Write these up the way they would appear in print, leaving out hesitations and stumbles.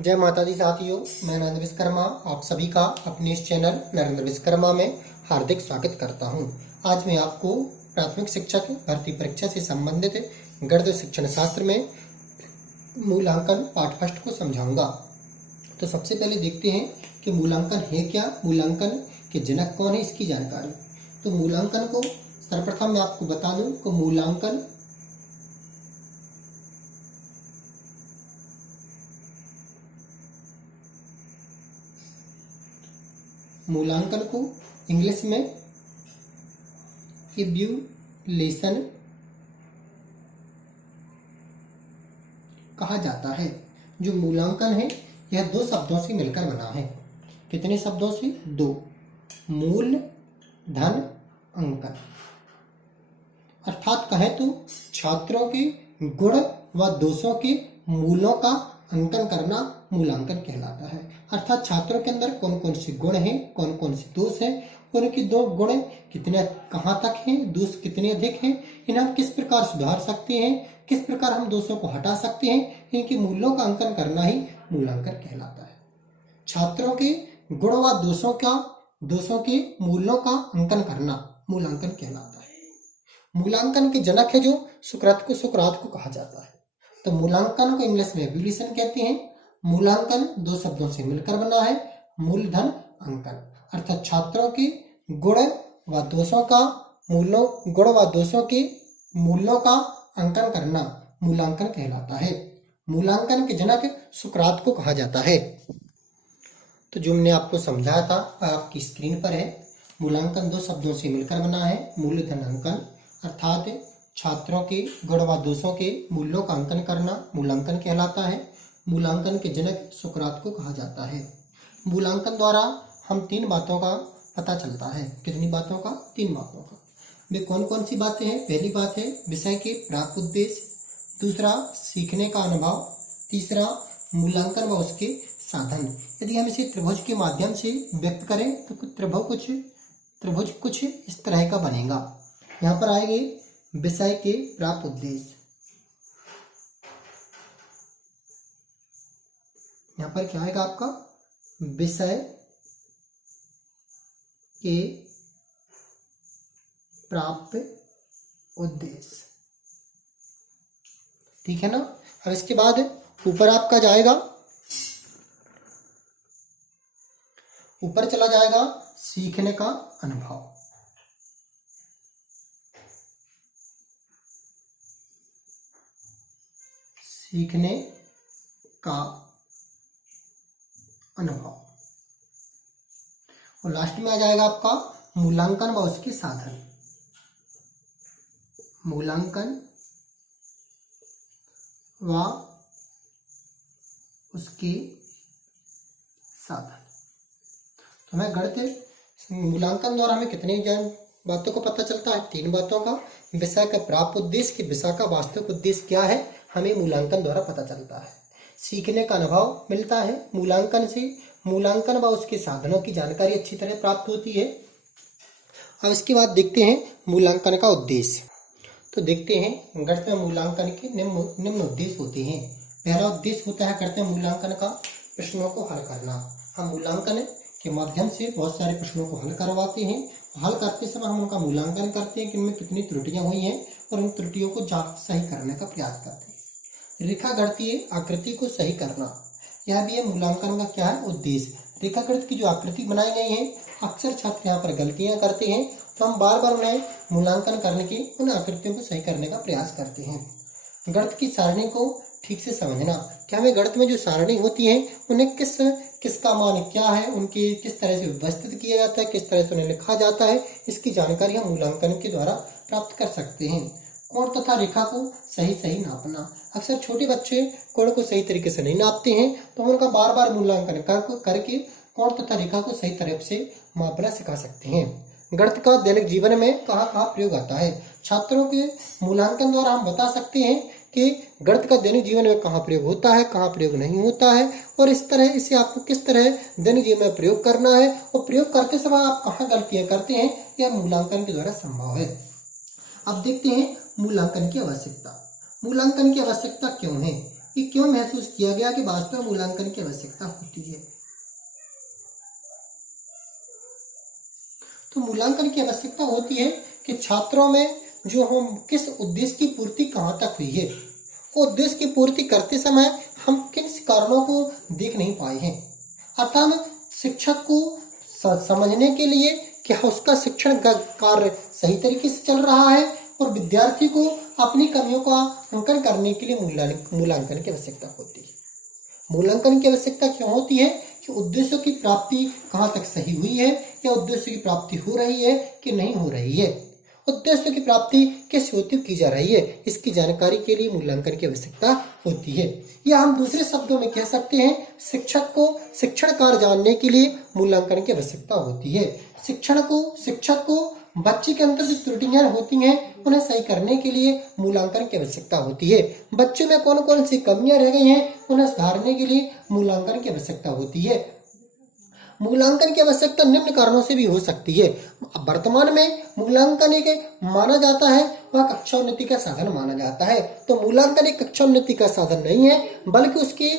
जय माता दी साथियों, मैं नरेंद्र विश्वकर्मा आप सभी का अपने इस चैनल नरेंद्र विश्वकर्मा में हार्दिक स्वागत करता हूं। आज मैं आपको प्राथमिक शिक्षक भर्ती परीक्षा से संबंधित गणित शिक्षण शास्त्र में मूल्यांकन पाठ फर्स्ट को समझाऊंगा। तो सबसे पहले देखते हैं कि मूल्यांकन है क्या, मूल्यांकन के जनक कौन है, इसकी जानकारी। तो मूल्यांकन को सर्वप्रथम मैं आपको बता दूं कि मूल्यांकन को इंग्लिश में इवैल्यूएशन कहा जाता है। जो मूल्यांकन है यह दो शब्दों से मिलकर बना है। कितने शब्दों से? दो। मूल धन अंकन, अर्थात कहें तो छात्रों के गुण व दोषों के मूलों का अंकन करना मूल्यांकन कहलाता है। अर्थात छात्रों के अंदर कौन कौन से गुण हैं, कौन कौन से दोष हैं, उनके दो गुण कितने कहाँ तक हैं, दोष कितने अधिक हैं, इन्हें हम किस प्रकार सुधार सकते हैं, किस प्रकार हम दोषों को हटा सकते हैं, इनके मूल्यों का अंकन करना ही मूल्यांकन कहलाता है। छात्रों के गुण व दोषों के मूल्यों का अंकन करना मूल्यांकन कहलाता है। मूल्यांकन के जनक है जो सुकरात को कहा जाता है। तो मूल्यांकन को इंग्लिश में इवैल्यूएशन कहते हैं। मूल्यांकन दो शब्दों से मिलकर बना है, मूलधन अंकन, अर्थात छात्रों के गुण व दोषों के मूल्यों का अंकन करना मूल्यांकन कहलाता है। मूल्यांकन के जनक सुकरात को कहा जाता है। तो जो मैंने आपको समझाया था आपकी स्क्रीन पर है। मूल्यांकन दो शब्दों से मिलकर बना है, मूलधन अंकन, अर्थात छात्रों के गुण व दोषों के मूल्यों का अंकन करना मूल्यांकन कहलाता है। मूल्यांकन के जनक सुकरात को कहा जाता है। मूल्यांकन द्वारा हम तीन बातों का पता चलता है। कितनी बातों का? तीन बातों का। वे कौन कौन सी बातें हैं? पहली बात है विषय के प्राप्त उद्देश्य, दूसरा सीखने का अनुभव, तीसरा मूल्यांकन व उसके साधन। यदि हम इसे त्रिभुज के माध्यम से व्यक्त करें तो त्रिभुज कुछ इस तरह का बनेगा। यहाँ पर आएंगे विषय के प्राप्त उद्देश्य, यहाँ पर क्या आएगा आपका? विषय के प्राप्त उद्देश्य, ठीक है ना। अब इसके बाद ऊपर आपका जाएगा, ऊपर चला जाएगा सीखने का अनुभव, सीखने का अनुभव, और लास्ट में आ जाएगा आपका मूल्यांकन व उसके साधन। मूल्यांकन व उसके साधन। तो हमें गणित मूल्यांकन द्वारा हमें कितनी बातों को पता चलता है? तीन बातों का। विषय का प्राप्त उद्देश्य कि विषय का वास्तविक उद्देश्य क्या है, हमें मूल्यांकन द्वारा पता चलता है। सीखने का अनुभव मिलता है मूल्यांकन से, मूल्यांकन व उसके साधनों की जानकारी अच्छी तरह प्राप्त होती है। अब इसके बाद देखते हैं मूल्यांकन का उद्देश्य। तो देखते हैं गणित में मूल्यांकन के निम्न उद्देश्य होते हैं। पहला उद्देश्य होता है गणित में मूल्यांकन का प्रश्नों को हल करना। हम मूल्यांकन के माध्यम से बहुत सारे प्रश्नों को हल करवाते हैं। हल करते समय हम उनका मूल्यांकन करते हैं कि उनमें कितनी त्रुटियां हुई हैं और उन त्रुटियों को सही करने का प्रयास करते हैं। रेखा गणितीय आकृति को सही करना, यह भी है मूल्यांकन का क्या है? उद्देश्य। रेखागणित की जो आकृति बनाई गई है, अक्सर छात्र यहाँ पर गलतियां करते हैं, तो हम बार बार उन्हें मूल्यांकन करने की उन आकृतियों को सही करने का प्रयास करते हैं। गणित की सारणी को ठीक से समझना, क्या हमें गणित में जो सारणी होती है उन्हें किसका मान क्या है, उनकी किस तरह से व्यवस्थित किया जाता है, किस तरह से उन्हें लिखा जाता है, इसकी जानकारी हम मूल्यांकन के द्वारा प्राप्त कर सकते हैं। कोण तथा रेखा को सही नापना, अक्सर छोटे बच्चे कोण को सही तरीके से नहीं नापते हैं, तो हम उनका बार बार मूल्यांकन करके कोण तथा रेखा को सही तरह से मापना सिखा सकते हैं। गणित का दैनिक जीवन में कहाँ प्रयोग आता है? छात्रों के मूल्यांकन द्वारा हम बता सकते हैं कि गणित का दैनिक जीवन में कहाँ प्रयोग होता है, कहाँ प्रयोग नहीं होता है, और इसे आपको किस तरह दैनिक जीवन में प्रयोग करना है, और प्रयोग करते समय आप कहाँ गलतियां करते हैं, यह मूल्यांकन के द्वारा संभव है। अब देखते हैं मूल्यांकन की आवश्यकता। मूल्यांकन की आवश्यकता क्यों है? कि क्यों महसूस किया गया कि वास्तव में मूल्यांकन की आवश्यकता होती है। तो मूल्यांकन की आवश्यकता होती है कि छात्रों में जो हम किस उद्देश्य की पूर्ति कहाँ तक हुई है, वो उद्देश्य की पूर्ति करते समय हम किन कारणों को देख नहीं पाए हैं। अर्थात शिक्षक को समझने के लिए कि उसका शिक्षण कार्य सही तरीके से चल रहा है और विद्यार्थी को अपनी कमियों का अंकन करने के लिए मूल्यांकन की आवश्यकता होती है। मूल्यांकन की आवश्यकता क्यों होती है कि उद्देश्यों की प्राप्ति कहाँ तक सही हुई है या उद्देश्य की प्राप्ति हो रही है कि नहीं हो रही है, उद्देश्य की प्राप्ति किस हेतु की जा रही है, इसकी जानकारी के लिए मूल्यांकन की आवश्यकता होती है। या हम दूसरे शब्दों में कह सकते हैं शिक्षक को शिक्षण कार्य जानने के लिए मूल्यांकन की आवश्यकता होती है। शिक्षक को बच्चे के अंदर जो त्रुटियां होती हैं उन्हें सही करने के लिए मूल्यांकन की आवश्यकता होती है। बच्चों में कौन कौन सी कमियां रह गई हैं उन्हें सुधारने के लिए मूल्यांकन की आवश्यकता होती है। मूल्यांकन की आवश्यकता निम्न कारणों से भी हो सकती है। वर्तमान में मूल्यांकन एक माना जाता है वह कक्षा उन्नति का साधन माना जाता है। तो मूल्यांकन एक कक्षा उन्नति का साधन नहीं है बल्कि उसके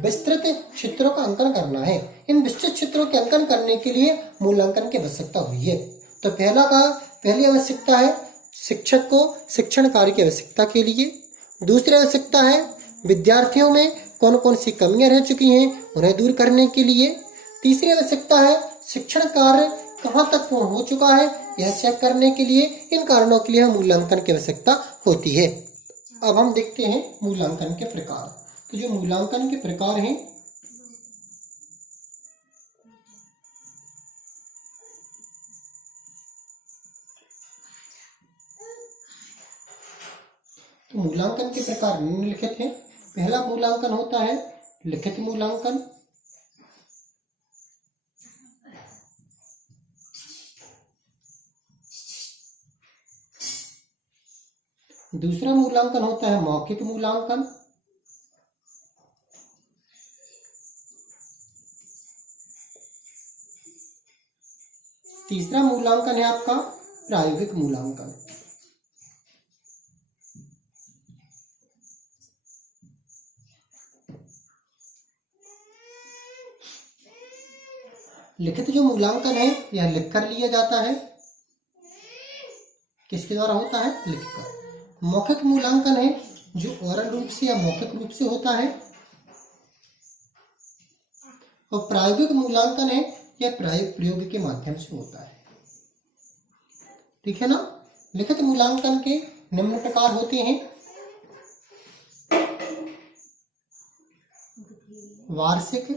विस्तृत क्षेत्रों का अंकन करना है। इन विस्तृत क्षेत्रों के अंकन करने के लिए मूल्यांकन की आवश्यकता हुई है। तो पहली आवश्यकता है शिक्षक को शिक्षण कार्य की आवश्यकता के लिए। दूसरी आवश्यकता है विद्यार्थियों में कौन कौन सी कमियां रह चुकी हैं उन्हें दूर करने के लिए। तीसरी आवश्यकता है शिक्षण कार्य कहाँ तक पूर्ण हो चुका है यह चेक करने के लिए। इन कारणों के लिए मूल्यांकन की आवश्यकता होती है। अब हम देखते हैं मूल्यांकन के प्रकार। तो जो मूल्यांकन के प्रकार हैं तो मूल्यांकन के प्रकार निम्नलिखित हैं। पहला मूल्यांकन होता है लिखित मूल्यांकन। दूसरा मूल्यांकन होता है मौखिक मूल्यांकन। तीसरा मूल्यांकन है आपका प्रायोगिक मूल्यांकन। लिखित जो मूल्यांकन है यह लिखकर लिया जाता है। किसके द्वारा होता है? लिखकर। मौखिक मूल्यांकन है जो ओरल रूप से या मौखिक रूप से होता है। और प्रायोगिक मूल्यांकन है यह प्रयोग के माध्यम से होता है। ठीक है ना। लिखित मूल्यांकन के निम्न प्रकार होते हैं वार्षिक,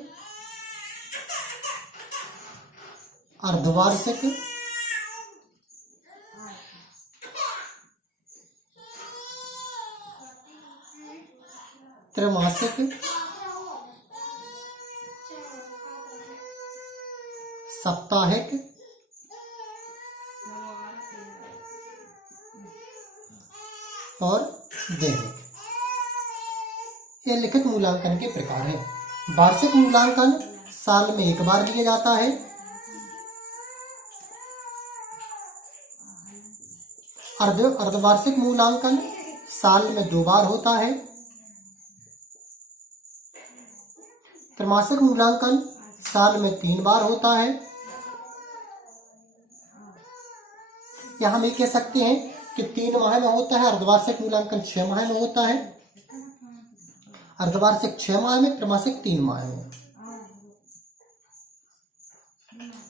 अर्धवार्षिक, त्रैमासिक, साप्ताहिक और दैनिक। ये लिखित मूल्यांकन के प्रकार हैं। वार्षिक मूल्यांकन साल में एक बार लिया जाता है। अर्धवार्षिक मूल्यांकन साल में 2 बार होता है। त्रैमासिक मूल्यांकन साल में 3 बार होता है। या हम ये कह सकते हैं कि 3 माह में होता है। अर्धवार्षिक मूल्यांकन 6 माह में होता है। अर्धवार्षिक 6 माह में, त्रैमासिक 3 माह में।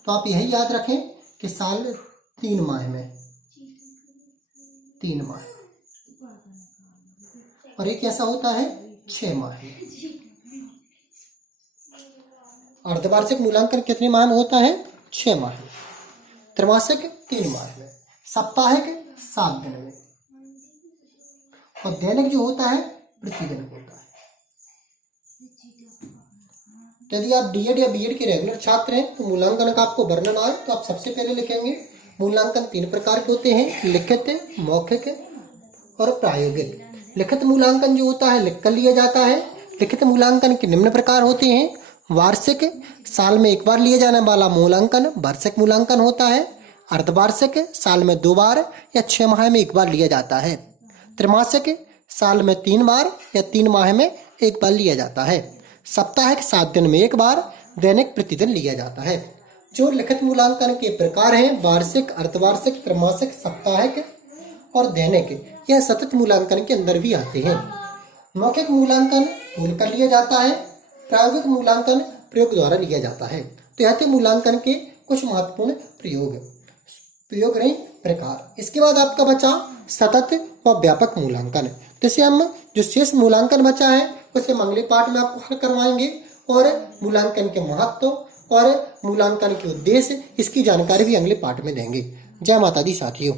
तो आप यही याद रखें कि साल 3 माह में 3 माह, और एक ऐसा होता है 6 माह में। अर्धवार्षिक मूल्यांकन कितने माह में होता है? 6 माह में। त्रैमासिक 3 माह में। साप्ताहिक 7 दिन में। और दैनिक जो होता है प्रतिदिन होता है। यदि आप डीएड या बीएड के रेगुलर छात्र हैं तो मूल्यांकन का आपको वर्णन आए तो आप सबसे पहले लिखेंगे मूल्यांकन 3 प्रकार के होते हैं, लिखित, मौखिक और प्रायोगिक। लिखित मूल्यांकन जो होता है लिखकर लिया जाता है। लिखित मूल्यांकन के निम्न प्रकार होते हैं वार्षिक, साल में 1 बार लिए जाने वाला मूल्यांकन वार्षिक मूल्यांकन होता है। अर्धवार्षिक, साल में 2 बार या 6 माह में 1 बार लिया जाता है। त्रैमासिक, साल में 3 बार या 3 माह में एक बार लिया जाता है। साप्ताहिक 7 दिन में एक बार, दैनिक प्रतिदिन लिया जाता है। जो लिखित मूल्यांकन के प्रकार हैं, वार्षिक, अर्धवार्षिक, त्रैमासिक, साप्ताहिक और दैनिक, यह सतत मूल्यांकन के अंदर भी आते हैं। मौखिक मूल्यांकन बोलकर लिया जाता है, प्रायोगिक मूल्यांकन प्रयोग द्वारा लिया जाता है। तो यह थे मूल्यांकन के कुछ महत्वपूर्ण प्रयोग रहे प्रकार। इसके बाद आपका बचा सतत व व्यापक मूल्यांकन। जैसे हम जो शेष मूल्यांकन बचा है उसे हम अगले पाठ में आपको हल करवाएंगे और मूल्यांकन के महत्व और मूल्यांकन के उद्देश्य इसकी जानकारी भी अगले पाठ में देंगे। जय माता दी साथियों।